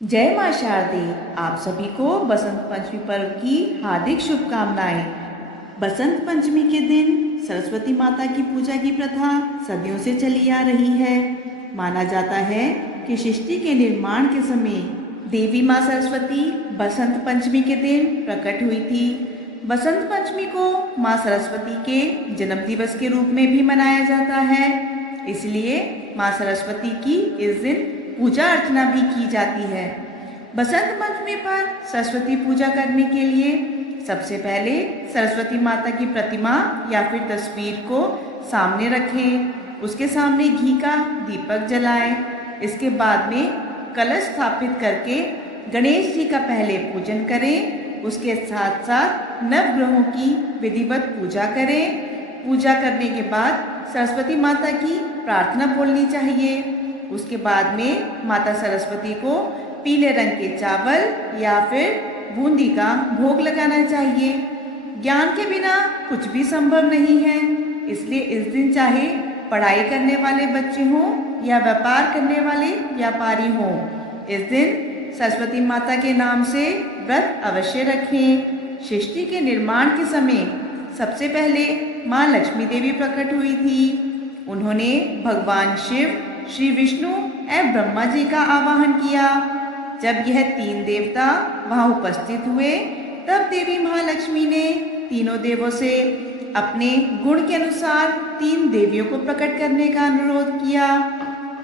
जय मां शारदे। आप सभी को बसंत पंचमी पर्व की हार्दिक शुभकामनाएं। बसंत पंचमी के दिन सरस्वती माता की पूजा की प्रथा सदियों से चली आ रही है। माना जाता है कि सृष्टि के निर्माण के समय देवी मां सरस्वती बसंत पंचमी के दिन प्रकट हुई थी। बसंत पंचमी को मां सरस्वती के जन्म दिवस के रूप में भी मनाया जाता है, इसलिए मां सरस्वती की इस दिन पूजा अर्चना भी की जाती है। बसंत पंचमी पर सरस्वती पूजा करने के लिए सबसे पहले सरस्वती माता की प्रतिमा या फिर तस्वीर को सामने रखें। उसके सामने घी का दीपक जलाएं। इसके बाद में कलश स्थापित करके गणेश जी का पहले पूजन करें। उसके साथ साथ नवग्रहों की विधिवत पूजा करें। पूजा करने के बाद सरस्वती माता की प्रार्थना बोलनी चाहिए। उसके बाद में माता सरस्वती को पीले रंग के चावल या फिर बूंदी का भोग लगाना चाहिए। ज्ञान के बिना कुछ भी संभव नहीं है, इसलिए इस दिन चाहे पढ़ाई करने वाले बच्चे हों या व्यापार करने वाले व्यापारी हों, इस दिन सरस्वती माता के नाम से व्रत अवश्य रखें। सृष्टि के निर्माण के समय सबसे पहले माँ लक्ष्मी देवी प्रकट हुई थी। उन्होंने भगवान शिव, श्री विष्णु एवं ब्रह्मा जी का आवाहन किया। जब यह तीन देवता वहां उपस्थित हुए, तब देवी महालक्ष्मी ने तीनों देवों से अपने गुण के अनुसार तीन देवियों को प्रकट करने का अनुरोध किया।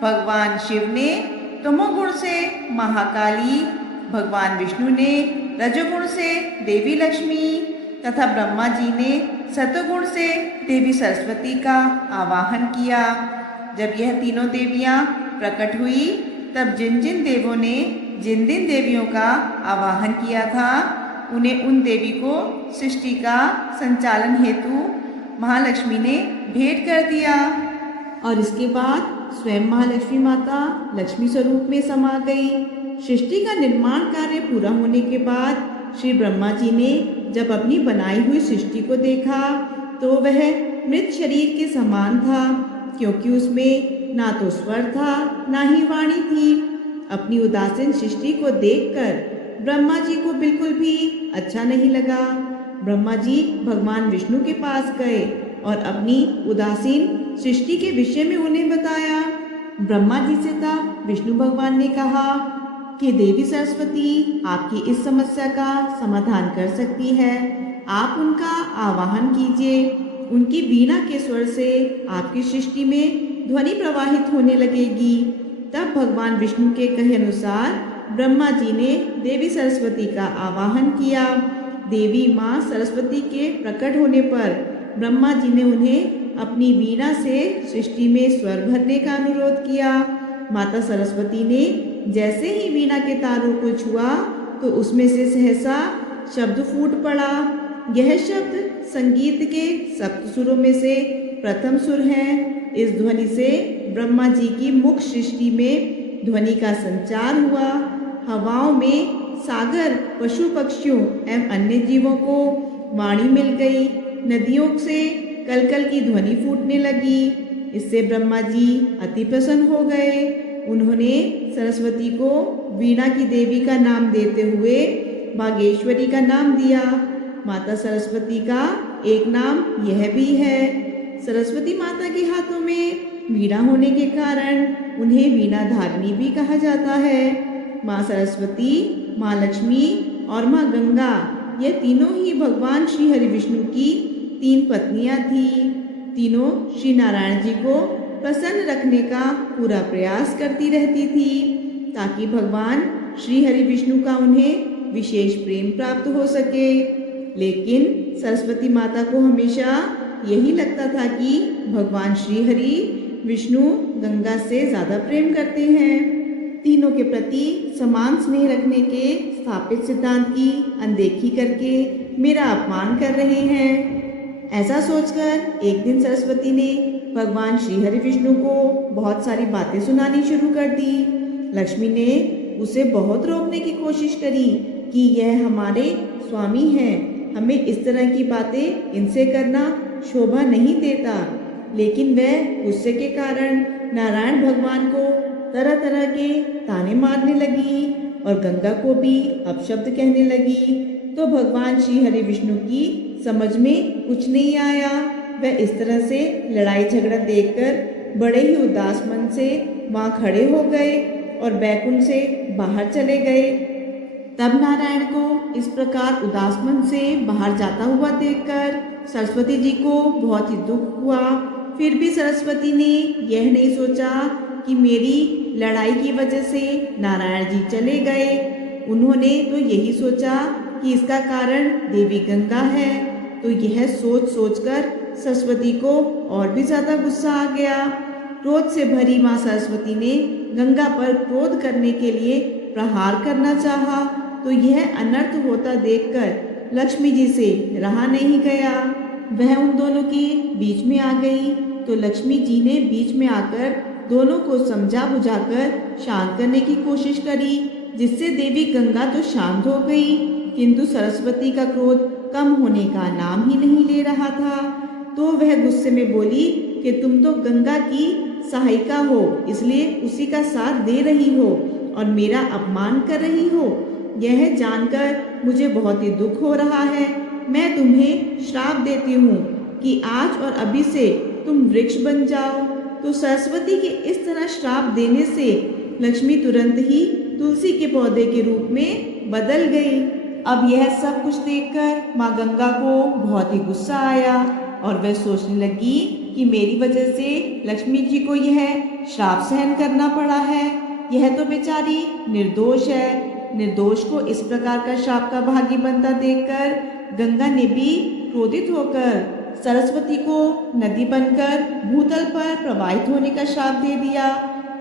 भगवान शिव ने तमोगुण से महाकाली, भगवान विष्णु ने रजोगुण से देवी लक्ष्मी तथा ब्रह्मा जी ने सतोगुण से देवी सरस्वती का आवाहन किया। जब यह तीनों देवियां प्रकट हुई, तब जिन जिन देवों ने जिन जिन देवियों का आवाहन किया था, उन्हें उन देवी को सृष्टि का संचालन हेतु महालक्ष्मी ने भेंट कर दिया। और इसके बाद स्वयं महालक्ष्मी माता लक्ष्मी स्वरूप में समा गई। सृष्टि का निर्माण कार्य पूरा होने के बाद श्री ब्रह्मा जी ने जब अपनी बनाई हुई सृष्टि को देखा, तो वह मृत शरीर के समान था, क्योंकि उसमें ना तो स्वर था ना ही वाणी थी। अपनी उदासीन सृष्टि को देखकर ब्रह्मा जी को बिल्कुल भी अच्छा नहीं लगा। ब्रह्मा जी भगवान विष्णु के पास गए और अपनी उदासीन सृष्टि के विषय में उन्हें बताया। ब्रह्मा जी से तब विष्णु भगवान ने कहा कि देवी सरस्वती आपकी इस समस्या का समाधान कर सकती है। आप उनका आवाहन कीजिए। उनकी वीणा के स्वर से आपकी सृष्टि में ध्वनि प्रवाहित होने लगेगी। तब भगवान विष्णु के कहे अनुसार ब्रह्मा जी ने देवी सरस्वती का आवाहन किया। देवी माँ सरस्वती के प्रकट होने पर ब्रह्मा जी ने उन्हें अपनी वीणा से सृष्टि में स्वर भरने का अनुरोध किया। माता सरस्वती ने जैसे ही वीणा के तारों को छुआ, तो उसमें से सहसा शब्द फूट पड़ा। यह शब्द संगीत के सप्त सुरों में से प्रथम सुर है। इस ध्वनि से ब्रह्मा जी की मुख सृष्टि में ध्वनि का संचार हुआ। हवाओं में सागर, पशु पक्षियों एवं अन्य जीवों को वाणी मिल गई। नदियों से कलकल की ध्वनि फूटने लगी। इससे ब्रह्मा जी अति प्रसन्न हो गए। उन्होंने सरस्वती को वीणा की देवी का नाम देते हुए बागेश्वरी का नाम दिया। माता सरस्वती का एक नाम यह भी है। सरस्वती माता के हाथों में वीणा होने के कारण उन्हें वीणा धारिणी भी कहा जाता है। माँ सरस्वती, माँ लक्ष्मी और माँ गंगा, यह तीनों ही भगवान श्री हरि विष्णु की तीन पत्नियां थी। तीनों श्री नारायण जी को प्रसन्न रखने का पूरा प्रयास करती रहती थी, ताकि भगवान श्री हरि विष्णु का उन्हें विशेष प्रेम प्राप्त हो सके। लेकिन सरस्वती माता को हमेशा यही लगता था कि भगवान श्री हरि विष्णु गंगा से ज़्यादा प्रेम करते हैं। तीनों के प्रति समान स्नेह रखने के स्थापित सिद्धांत की अनदेखी करके मेरा अपमान कर रहे हैं। ऐसा सोचकर एक दिन सरस्वती ने भगवान श्री हरि विष्णु को बहुत सारी बातें सुनानी शुरू कर दी। लक्ष्मी ने उसे बहुत रोकने की कोशिश करी कि यह हमारे स्वामी हैं, हमें इस तरह की बातें इनसे करना शोभा नहीं देता। लेकिन वह गुस्से के कारण नारायण भगवान को तरह तरह के ताने मारने लगी और गंगा को भी अपशब्द कहने लगी। तो भगवान श्री हरि विष्णु की समझ में कुछ नहीं आया। वह इस तरह से लड़ाई झगड़ा देखकर बड़े ही उदास मन से वहां खड़े हो गए और बैकुंठ से बाहर चले गए। तब नारायण को इस प्रकार उदास मन से बाहर जाता हुआ देखकर सरस्वती जी को बहुत ही दुख हुआ। फिर भी सरस्वती ने यह नहीं सोचा कि मेरी लड़ाई की वजह से नारायण जी चले गए। उन्होंने तो यही सोचा कि इसका कारण देवी गंगा है। तो यह सोच सोचकर सरस्वती को और भी ज्यादा गुस्सा आ गया। क्रोध से भरी माँ सरस्वती ने गंगा पर क्रोध करने के लिए प्रहार करना चाहा। तो यह अनर्थ होता देखकर लक्ष्मी जी से रहा नहीं गया। वह उन दोनों के बीच में आ गई। तो लक्ष्मी जी ने बीच में आकर दोनों को समझा बुझाकर शांत करने की कोशिश करी, जिससे देवी गंगा तो शांत हो गई, किंतु सरस्वती का क्रोध कम होने का नाम ही नहीं ले रहा था। तो वह गुस्से में बोली कि तुम तो गंगा की सहायिका हो, इसलिए उसी का साथ दे रही हो और मेरा अपमान कर रही हो। यह जानकर मुझे बहुत ही दुख हो रहा है। मैं तुम्हें श्राप देती हूँ कि आज और अभी से तुम वृक्ष बन जाओ। तो सरस्वती के इस तरह श्राप देने से लक्ष्मी तुरंत ही तुलसी के पौधे के रूप में बदल गई। अब यह सब कुछ देखकर माँ गंगा को बहुत ही गुस्सा आया और वह सोचने लगी कि मेरी वजह से लक्ष्मी जी को यह श्राप सहन करना पड़ा है। यह तो बेचारी निर्दोष है। निर्दोष को इस प्रकार का श्राप का भागी बनता देखकर गंगा ने भी क्रोधित होकर सरस्वती को नदी बनकर भूतल पर प्रवाहित होने का श्राप दे दिया।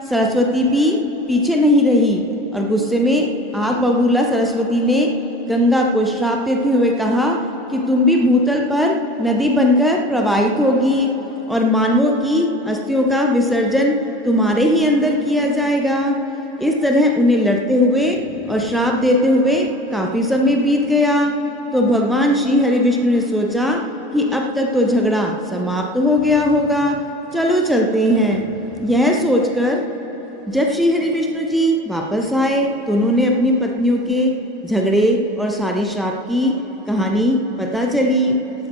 सरस्वती भी पीछे नहीं रही और गुस्से में आग बबूला सरस्वती ने गंगा को श्राप देते हुए कहा कि तुम भी भूतल पर नदी बनकर प्रवाहित होगी और मानवों की अस्थियों का विसर्जन तुम्हारे ही अंदर किया जाएगा। इस तरह उन्हें लड़ते हुए और श्राप देते हुए काफी समय बीत गया। तो भगवान श्री हरि विष्णु ने सोचा कि अब तक तो झगड़ा समाप्त हो गया होगा, चलो चलते हैं। यह सोचकर जब श्री हरि विष्णु जी वापस आए तो उन्होंने अपनी पत्नियों के झगड़े और सारी श्राप की कहानी पता चली।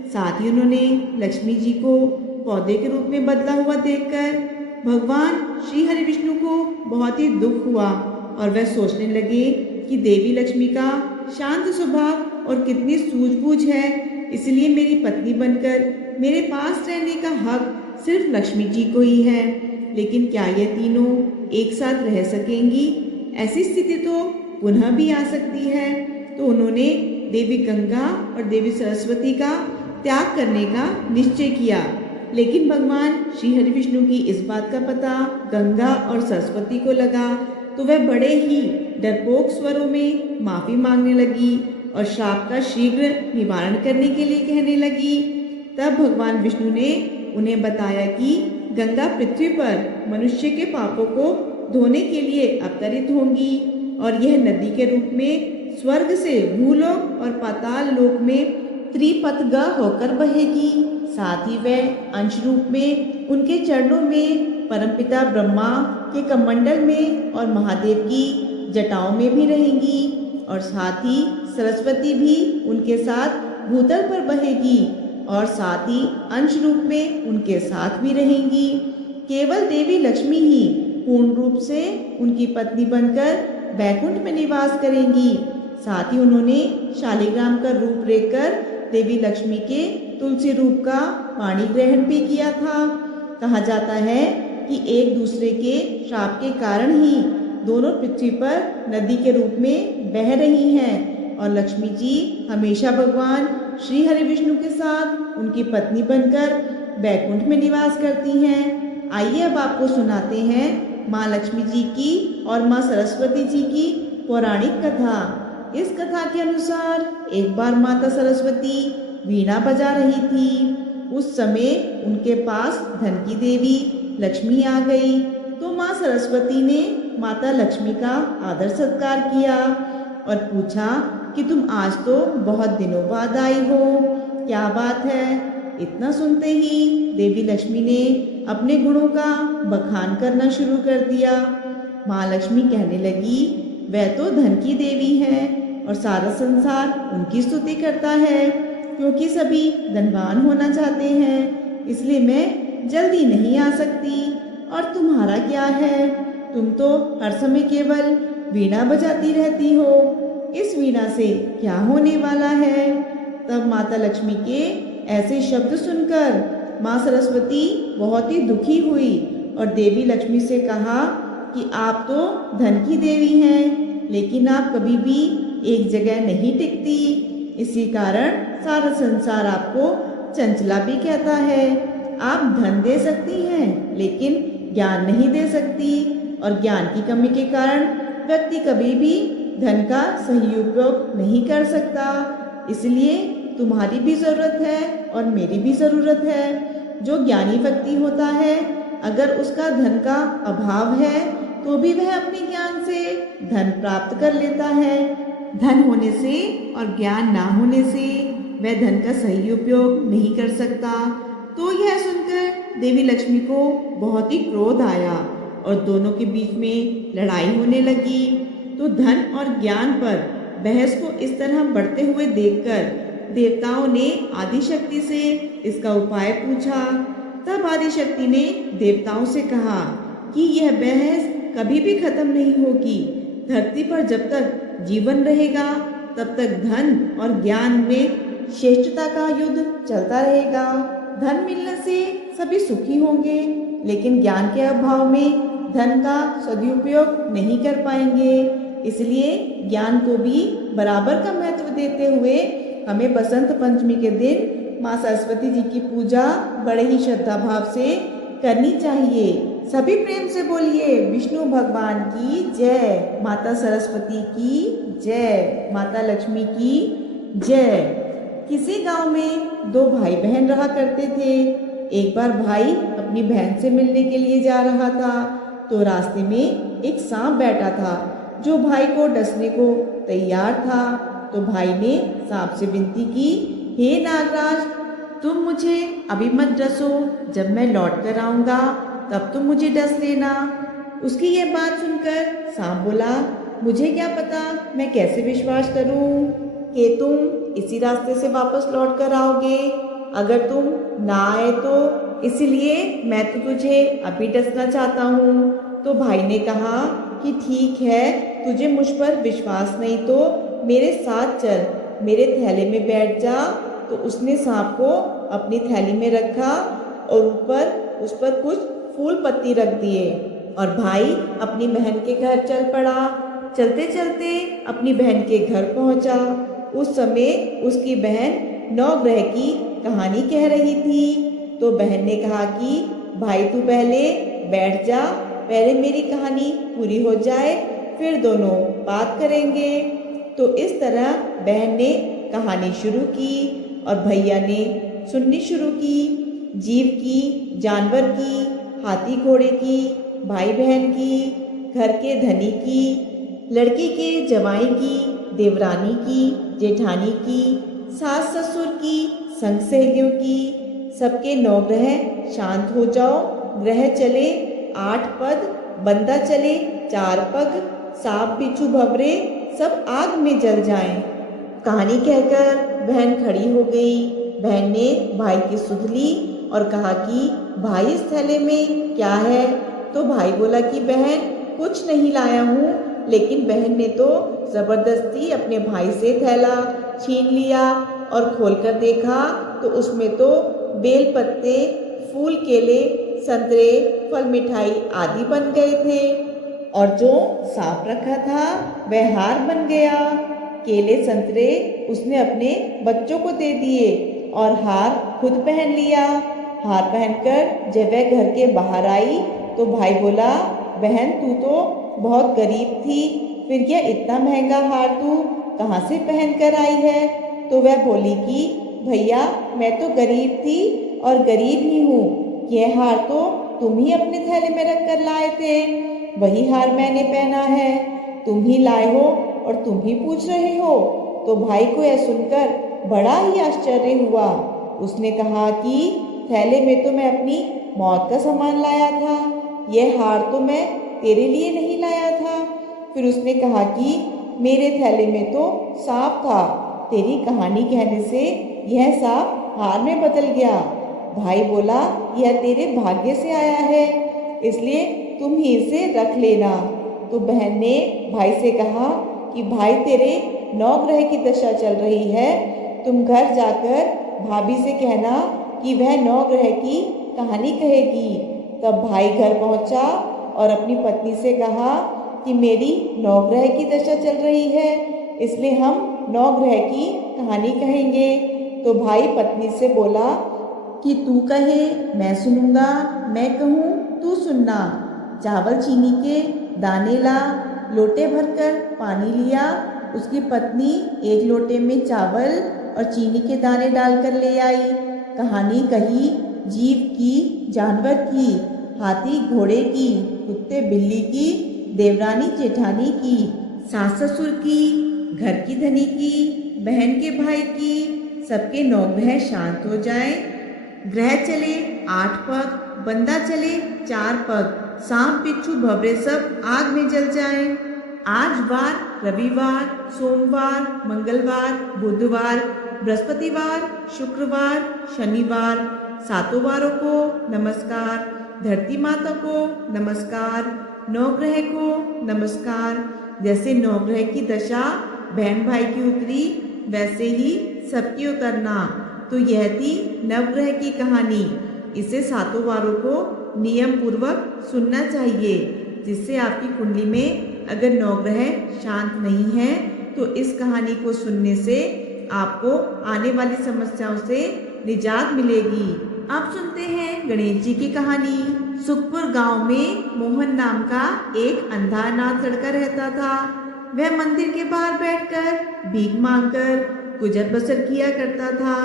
साथ ही उन्होंने लक्ष्मी जी को पौधे के रूप में बदला हुआ देखकर भगवान श्री हरि विष्णु को बहुत ही दुख हुआ और वह सोचने लगे कि देवी लक्ष्मी का शांत स्वभाव और कितनी सूझबूझ है, इसलिए मेरी पत्नी बनकर मेरे पास रहने का हक सिर्फ लक्ष्मी जी को ही है। लेकिन क्या ये तीनों एक साथ रह सकेंगी? ऐसी स्थिति तो पुनः भी आ सकती है। तो उन्होंने देवी गंगा और देवी सरस्वती का त्याग करने का निश्चय किया। लेकिन भगवान श्री हरि विष्णु की इस बात का पता गंगा और सरस्वती को लगा तो वह बड़े ही डरपोक स्वरों में माफी मांगने लगी और श्राप का शीघ्र निवारण करने के लिए कहने लगी। तब भगवान विष्णु ने उन्हें बताया कि गंगा पृथ्वी पर मनुष्य के पापों को धोने के लिए अवतरित होंगी और यह नदी के रूप में स्वर्ग से भूलोक और पाताल लोक में त्रिपथग होकर बहेगी। साथ ही वह अंश रूप में उनके चरणों में परमपिता ब्रह्मा के कमंडल में और महादेव की जटाओं में भी रहेंगी और साथ ही सरस्वती भी उनके साथ भूतल पर बहेगी और साथ ही अंश रूप में उनके साथ भी रहेंगी। केवल देवी लक्ष्मी ही पूर्ण रूप से उनकी पत्नी बनकर बैकुंठ में निवास करेंगी। साथ ही उन्होंने शालिग्राम का रूप लेकर देवी लक्ष्मी के तुलसी रूप का पाणी ग्रहण भी किया था। कहा जाता है कि एक दूसरे के श्राप के कारण ही दोनों पृथ्वी पर नदी के रूप में बह रही हैं और लक्ष्मी जी हमेशा भगवान श्री हरि विष्णु के साथ उनकी पत्नी बनकर बैकुंठ में निवास करती हैं। आइए अब आपको सुनाते हैं माँ लक्ष्मी जी की और माँ सरस्वती जी की पौराणिक कथा। इस कथा के अनुसार एक बार माता सरस्वती वीणा बजा रही थी। उस समय उनके पास धन की देवी लक्ष्मी आ गई। तो माँ सरस्वती ने माता लक्ष्मी का आदर सत्कार किया और पूछा कि तुम आज तो बहुत दिनों बाद आई हो, क्या बात है? इतना सुनते ही देवी लक्ष्मी ने अपने गुणों का बखान करना शुरू कर दिया। माँ लक्ष्मी कहने लगी, वह तो धन की देवी है और सारा संसार उनकी स्तुति करता है, क्योंकि सभी धनवान होना चाहते हैं, इसलिए मैं जल्दी नहीं आ सकती। और तुम्हारा क्या है, तुम तो हर समय केवल वीणा बजाती रहती हो, इस वीणा से क्या होने वाला है। तब माता लक्ष्मी के ऐसे शब्द सुनकर माँ सरस्वती बहुत ही दुखी हुई और देवी लक्ष्मी से कहा कि आप तो धन की देवी हैं, लेकिन आप कभी भी एक जगह नहीं टिकती, इसी कारण सारा संसार आपको चंचला भी कहता है। आप धन दे सकती हैं, लेकिन ज्ञान नहीं दे सकती, और ज्ञान की कमी के कारण व्यक्ति कभी भी धन का सही उपयोग नहीं कर सकता। इसलिए तुम्हारी भी ज़रूरत है और मेरी भी ज़रूरत है। जो ज्ञानी व्यक्ति होता है, अगर उसका धन का अभाव है तो भी वह अपने ज्ञान से धन प्राप्त कर लेता है। धन होने से और ज्ञान ना होने से वह धन का सही उपयोग नहीं कर सकता। तो यह सुनकर देवी लक्ष्मी को बहुत ही क्रोध आया और दोनों के बीच में लड़ाई होने लगी। तो धन और ज्ञान पर बहस को इस तरह बढ़ते हुए देखकर देवताओं ने आदिशक्ति से इसका उपाय पूछा। तब आदिशक्ति ने देवताओं से कहा कि यह बहस कभी भी खत्म नहीं होगी। धरती पर जब तक जीवन रहेगा तब तक धन और ज्ञान में श्रेष्ठता का युद्ध चलता रहेगा। धन मिलने से सभी सुखी होंगे, लेकिन ज्ञान के अभाव में धन का सदुपयोग नहीं कर पाएंगे। इसलिए ज्ञान को भी बराबर का महत्व देते हुए हमें बसंत पंचमी के दिन माँ सरस्वती जी की पूजा बड़े ही श्रद्धा भाव से करनी चाहिए। सभी प्रेम से बोलिए विष्णु भगवान की जय, माता सरस्वती की जय, माता लक्ष्मी की जय। किसी गांव में दो भाई बहन रहा करते थे। एक बार भाई अपनी बहन से मिलने के लिए जा रहा था, तो रास्ते में एक सांप बैठा था जो भाई को डसने को तैयार था। तो भाई ने सांप से विनती की, हे नागराज, तुम मुझे अभी मत डसो, जब मैं लौट कर आऊँगा तब तुम मुझे डस लेना। उसकी यह बात सुनकर सांप बोला, मुझे क्या पता, मैं कैसे विश्वास करूं कि तुम इसी रास्ते से वापस लौट कर आओगे। अगर तुम ना आए तो इसलिए मैं तो तुझे अभी डसना चाहता हूँ। तो भाई ने कहा कि ठीक है, तुझे मुझ पर विश्वास नहीं तो मेरे साथ चल, मेरे थैले में बैठ जा। तो उसने सांप को अपनी थैली में रखा और उस पर कुछ फूल पत्ती रख दिए और भाई अपनी बहन के घर चल पड़ा। चलते चलते अपनी बहन के घर पहुंचा। उस समय उसकी बहन नवग्रह की कहानी कह रही थी। तो बहन ने कहा कि भाई तू पहले बैठ जा, पहले मेरी कहानी पूरी हो जाए, फिर दोनों बात करेंगे। तो इस तरह बहन ने कहानी शुरू की और भैया ने सुननी शुरू की। जीव की, जानवर की, हाथी घोड़े की, भाई बहन की, घर के धनी की, लड़की के जवाई की, देवरानी की, जेठानी की, सास ससुर की, संग सहेलियों की, सबके 9 ग्रह शांत हो जाओ, ग्रह चले 8 पद, बंदा चले 4 पग, सांप बिच्छू भंवरे सब आग में जल जाएं। कहानी कहकर बहन खड़ी हो गई। बहन ने भाई की सुध ली और कहा कि भाई इस थैले में क्या है। तो भाई बोला कि बहन कुछ नहीं लाया हूँ, लेकिन बहन ने तो ज़बरदस्ती अपने भाई से थैला छीन लिया और खोलकर देखा तो उसमें तो बेल पत्ते, फूल, केले, संतरे, फल, मिठाई आदि बन गए थे और जो सांप रखा था वह हार बन गया। केले, संतरे उसने अपने बच्चों को दे दिए और हार खुद पहन लिया। हार पहनकर जब वह घर के बाहर आई तो भाई बोला, बहन तू तो बहुत गरीब थी, फिर यह इतना महंगा हार तू कहाँ से पहन कर आई है। तो वह बोली कि भैया मैं तो गरीब थी और गरीब ही हूँ, यह हार तो तुम ही अपने थैले में रख कर लाए थे, वही हार मैंने पहना है, तुम ही लाए हो और तुम ही पूछ रहे हो। तो भाई को यह सुनकर बड़ा ही आश्चर्य हुआ। उसने कहा कि थैले में तो मैं अपनी मौत का सामान लाया था, यह हार तो मैं तेरे लिए नहीं लाया था। फिर उसने कहा कि मेरे थैले में तो सांप था, तेरी कहानी कहने से यह सांप हार में बदल गया। भाई बोला, यह तेरे भाग्य से आया है, इसलिए तुम ही इसे रख लेना। तो बहन ने भाई से कहा कि भाई तेरे नवग्रह की दशा चल रही है, तुम घर जाकर भाभी से कहना कि वह नवग्रह की कहानी कहेगी। तब भाई घर पहुंचा और अपनी पत्नी से कहा कि मेरी नवग्रह की दशा चल रही है, इसलिए हम नवग्रह की कहानी कहेंगे। तो भाई पत्नी से बोला कि तू कहे मैं सुनूंगा, मैं कहूँ तू सुनना। चावल चीनी के दाने ला, लोटे भरकर पानी लिया। उसकी पत्नी एक लोटे में चावल और चीनी के दाने डालकर ले आई। कहानी कही जीव की, जानवर की, हाथी घोड़े की, कुत्ते बिल्ली की, देवरानी जेठानी की, सास ससुर की, घर की धनी की, बहन के भाई की, सबके नवग्रह शांत हो जाए। ग्रह चले 8 पग, बंदा चले 4 पग, सांप बिच्छू भवरे सब आग में जल जाए। आज वार, रविवार, सोमवार, मंगलवार, बुधवार, बृहस्पतिवार, शुक्रवार, शनिवार, 7 वारों को नमस्कार, धरती माता को नमस्कार, नवग्रह को नमस्कार। जैसे नवग्रह की दशा बहन भाई की उतरी, वैसे ही सबकी उतरना। तो यह थी नवग्रह की कहानी। इसे 7 वारों को नियम पूर्वक सुनना चाहिए, जिससे आपकी कुंडली में अगर नवग्रह शांत नहीं है तो इस कहानी को सुनने से आपको आने वाली समस्याओं से निजात मिलेगी। अब सुनते हैं गणेश जी की कहानी। सुखपुर गांव में मोहन नाम का एक अंधा अनाथ लड़का रहता था। वह मंदिर के बाहर बैठकर भीख मांगकर गुजर बसर किया करता था।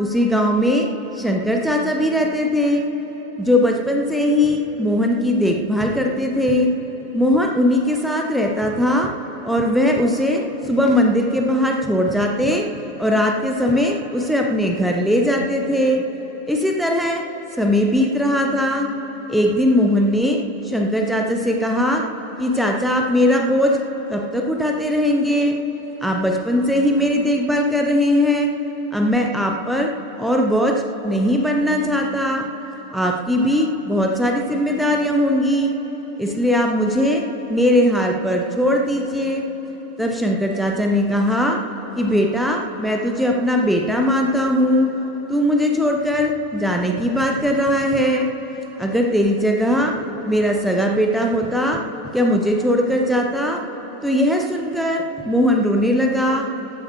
उसी गांव में शंकर चाचा भी रहते थे, जो बचपन से ही मोहन की देखभाल करते थे। मोहन उन्हीं के साथ रहता था और वह उसे सुबह मंदिर के बाहर छोड़ जाते और रात के समय उसे अपने घर ले जाते थे। इसी तरह समय बीत रहा था। एक दिन मोहन ने शंकर चाचा से कहा कि चाचा, आप मेरा बोझ कब तक उठाते रहेंगे? आप बचपन से ही मेरी देखभाल कर रहे हैं, अब मैं आप पर और बोझ नहीं बनना चाहता। आपकी भी बहुत सारी जिम्मेदारियां होंगी, इसलिए आप मुझे मेरे हाल पर छोड़ दीजिए। तब शंकर चाचा ने कहा कि बेटा, मैं तुझे अपना बेटा मानता हूँ, तू मुझे छोड़कर जाने की बात कर रहा है। अगर तेरी जगह मेरा सगा बेटा होता, क्या मुझे छोड़कर जाता? तो यह सुनकर मोहन रोने लगा।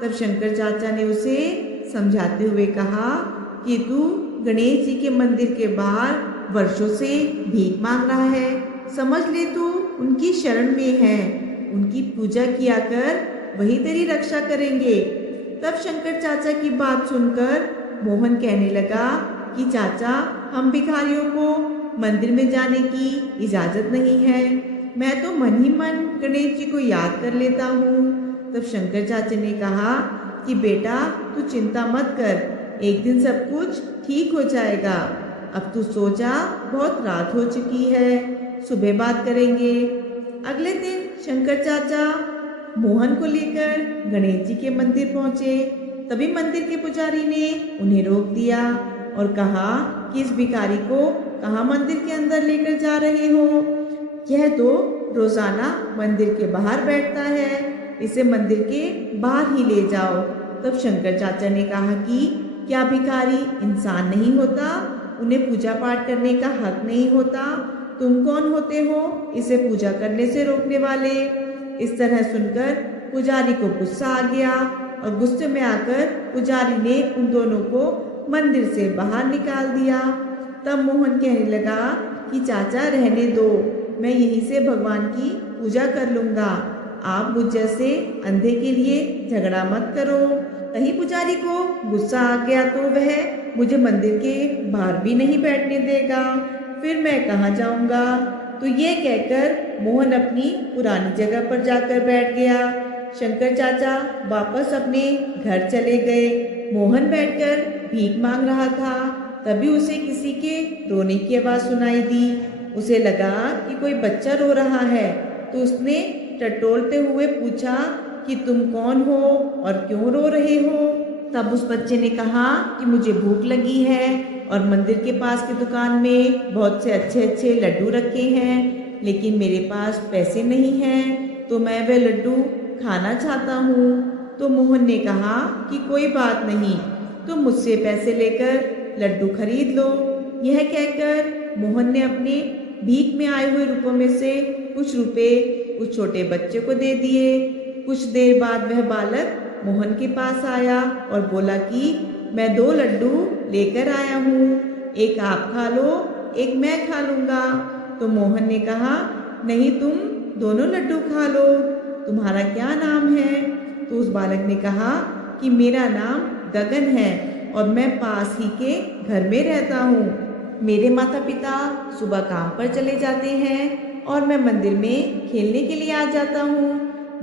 तब शंकर चाचा ने उसे समझाते हुए कहा कि तू गणेश जी के मंदिर के बाहर वर्षों से भीख मांग रहा है, समझ ले तू उनकी शरण में है, उनकी पूजा किया कर, वही तेरी रक्षा करेंगे। तब शंकर चाचा की बात सुनकर मोहन कहने लगा कि चाचा, हम भिखारियों को मंदिर में जाने की इजाजत नहीं है, मैं तो मन ही मन गणेश जी को याद कर लेता हूँ। तब शंकर चाचा ने कहा कि बेटा, तू चिंता मत कर, एक दिन सब कुछ ठीक हो जाएगा। अब तू सो जा, बहुत रात हो चुकी है, सुबह बात करेंगे। अगले दिन शंकर चाचा मोहन को लेकर गणेश जी के मंदिर पहुंचे। तभी मंदिर के पुजारी ने उन्हें रोक दिया और कहा कि इस भिखारी को कहाँ मंदिर के अंदर लेकर जा रहे हो? यह तो रोजाना मंदिर के बाहर बैठता है, इसे मंदिर के बाहर ही ले जाओ। तब शंकर चाचा ने कहा कि क्या भिखारी इंसान नहीं होता? उन्हें पूजा पाठ करने का हक नहीं होता? तुम कौन होते हो इसे पूजा करने से रोकने वाले? इस तरह सुनकर पुजारी को गुस्सा आ गया और गुस्से में आकर पुजारी ने उन दोनों को मंदिर से बाहर निकाल दिया। तब मोहन कहने लगा कि चाचा, रहने दो, मैं यहीं से भगवान की पूजा कर लूँगा, आप मुझ जैसे अंधे के लिए झगड़ा मत करो। कहीं पुजारी को गुस्सा आ गया तो वह मुझे मंदिर के बाहर भी नहीं बैठने देगा, फिर मैं कहाँ जाऊँगा? तो ये कहकर मोहन अपनी पुरानी जगह पर जाकर बैठ गया। शंकर चाचा वापस अपने घर चले गए। मोहन बैठकर भीख मांग रहा था, तभी उसे किसी के रोने की आवाज़ सुनाई दी। उसे लगा कि कोई बच्चा रो रहा है, तो उसने टटोलते हुए पूछा कि तुम कौन हो और क्यों रो रहे हो। तब उस बच्चे ने कहा कि मुझे भूख लगी है और मंदिर के पास की दुकान में बहुत से अच्छे अच्छे लड्डू रखे हैं, लेकिन मेरे पास पैसे नहीं हैं, तो मैं वह लड्डू खाना चाहता हूँ। तो मोहन ने कहा कि कोई बात नहीं, तुम मुझसे पैसे लेकर लड्डू खरीद लो। यह कहकर मोहन ने अपने भीख में आए हुए रुपयों में से कुछ रुपए उस छोटे बच्चे को दे दिए। कुछ देर बाद वह बालक मोहन के पास आया और बोला कि मैं 2 लड्डू लेकर आया हूँ, एक आप खा लो, एक मैं खा लूँगा। तो मोहन ने कहा नहीं, तुम दोनों लड्डू खा लो। तुम्हारा क्या नाम है? तो उस बालक ने कहा कि मेरा नाम गगन है और मैं पास ही के घर में रहता हूँ। मेरे माता पिता सुबह काम पर चले जाते हैं और मैं मंदिर में खेलने के लिए आ जाता हूँ।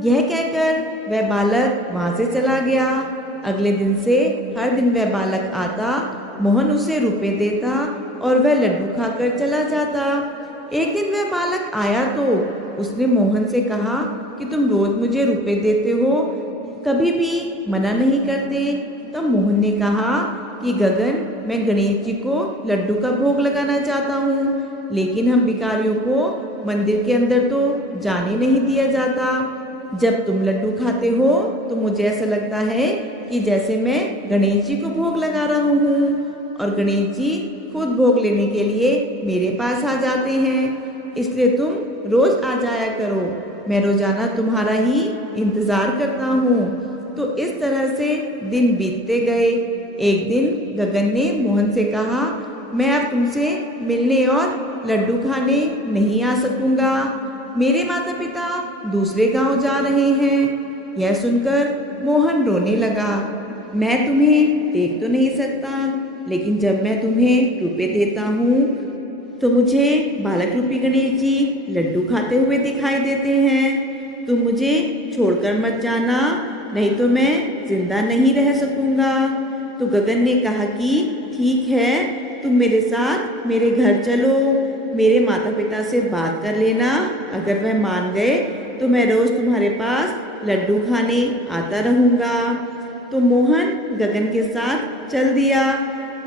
यह कहकर वह बालक वहाँ से चला गया। अगले दिन से हर दिन वह बालक आता, मोहन उसे रुपए देता और वह लड्डू खाकर चला जाता। एक दिन वह बालक आया तो उसने मोहन से कहा कि तुम रोज मुझे रुपए देते हो, कभी भी मना नहीं करते। तब मोहन ने कहा कि गगन, मैं गणेश जी को लड्डू का भोग लगाना चाहता हूँ, लेकिन हम भिखारियों को मंदिर के अंदर तो जाने नहीं दिया जाता। जब तुम लड्डू खाते हो तो मुझे ऐसा लगता है कि जैसे मैं गणेश जी को भोग लगा रहा हूँ, और गणेश जी खुद भोग लेने के लिए मेरे पास आ जाते हैं, इसलिए तुम रोज आ जाया करो, मैं रोजाना तुम्हारा ही इंतजार करता हूँ। तो इस तरह से दिन बीतते गए। एक दिन गगन ने मोहन से कहा, मैं अब तुमसे मिलने और लड्डू खाने नहीं आ सकूंगा, मेरे माता पिता दूसरे गांव जा रहे हैं। यह सुनकर मोहन रोने लगा। मैं तुम्हें देख तो नहीं सकता, लेकिन जब मैं तुम्हें रुपए देता हूँ तो मुझे बालक रूपी गणेश जी लड्डू खाते हुए दिखाई देते हैं। तुम मुझे छोड़कर मत जाना, नहीं तो मैं जिंदा नहीं रह सकूंगा। तो गगन ने कहा कि ठीक है, तुम मेरे साथ मेरे घर चलो, मेरे माता पिता से बात कर लेना, अगर वह मान गए तो मैं रोज तुम्हारे पास लड्डू खाने आता रहूँगा। तो मोहन गगन के साथ चल दिया।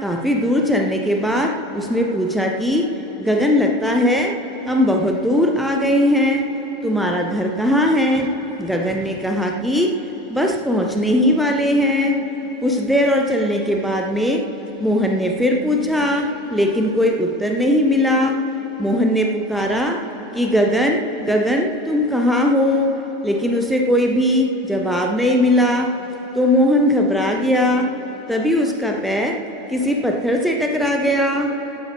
काफ़ी दूर चलने के बाद उसने पूछा कि गगन, लगता है हम बहुत दूर आ गए हैं, तुम्हारा घर कहाँ है? गगन ने कहा कि बस पहुँचने ही वाले हैं। कुछ देर और चलने के बाद में मोहन ने फिर पूछा, लेकिन कोई उत्तर नहीं मिला। मोहन ने पुकारा कि गगन, गगन तुम कहाँ हो? लेकिन उसे कोई भी जवाब नहीं मिला। तो मोहन घबरा गया। तभी उसका पैर किसी पत्थर से टकरा गया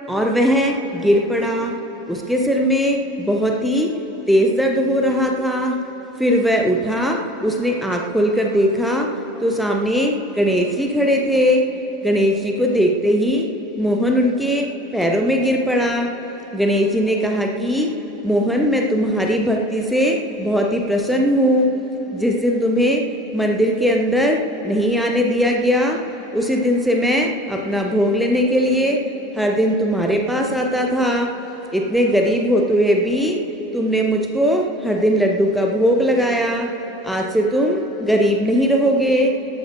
और वह गिर पड़ा। उसके सिर में बहुत ही तेज दर्द हो रहा था। फिर वह उठा, उसने आँख खोलकर देखा तो सामने गणेश जी खड़े थे। गणेश जी को देखते ही मोहन उनके पैरों में गिर पड़ा। गणेश जी ने कहा कि मोहन, मैं तुम्हारी भक्ति से बहुत ही प्रसन्न हूँ। जिस दिन तुम्हें मंदिर के अंदर नहीं आने दिया गया, उसी दिन से मैं अपना भोग लेने के लिए हर दिन तुम्हारे पास आता था। इतने गरीब होते हुए भी तुमने मुझको हर दिन लड्डू का भोग लगाया। आज से तुम गरीब नहीं रहोगे,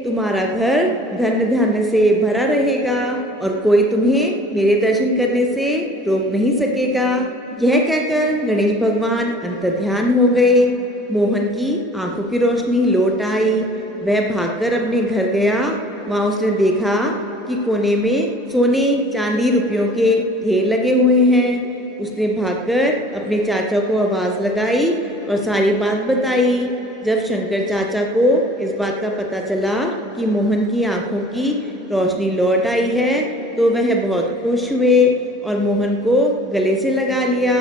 तुम्हारा घर धन धान्य से भरा रहेगा और कोई तुम्हें मेरे दर्शन करने से रोक नहीं सकेगा। यह कहकर गणेश भगवान अंतर्ध्यान हो गए। मोहन की आंखों की रोशनी लौट आई। वह भागकर अपने घर गया। वहाँ उसने देखा कि कोने में सोने चांदी रुपयों के ढेर लगे हुए हैं। उसने भागकर अपने चाचा को आवाज़ लगाई और सारी बात बताई। जब शंकर चाचा को इस बात का पता चला कि मोहन की आंखों की रोशनी लौट आई है, तो वह बहुत खुश हुए और मोहन को गले से लगा लिया।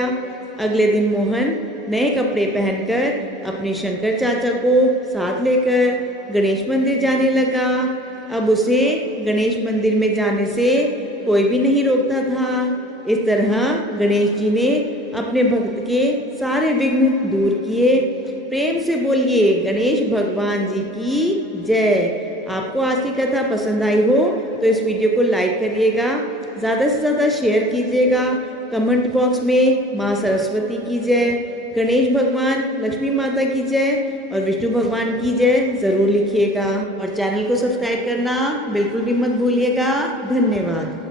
अगले दिन मोहन नए कपड़े पहनकर अपने शंकर चाचा को साथ लेकर गणेश मंदिर जाने लगा। अब उसे गणेश मंदिर में जाने से कोई भी नहीं रोकता था। इस तरह गणेश जी ने अपने भक्त के सारे विघ्न दूर किए। प्रेम से बोलिए गणेश भगवान जी की जय। आपको आज की कथा पसंद आई हो तो इस वीडियो को लाइक करिएगा, ज़्यादा से ज़्यादा शेयर कीजिएगा। कमेंट बॉक्स में माँ सरस्वती की जय, गणेश भगवान, लक्ष्मी माता की जय और विष्णु भगवान की जय ज़रूर लिखिएगा और चैनल को सब्सक्राइब करना बिल्कुल भी मत भूलिएगा। धन्यवाद।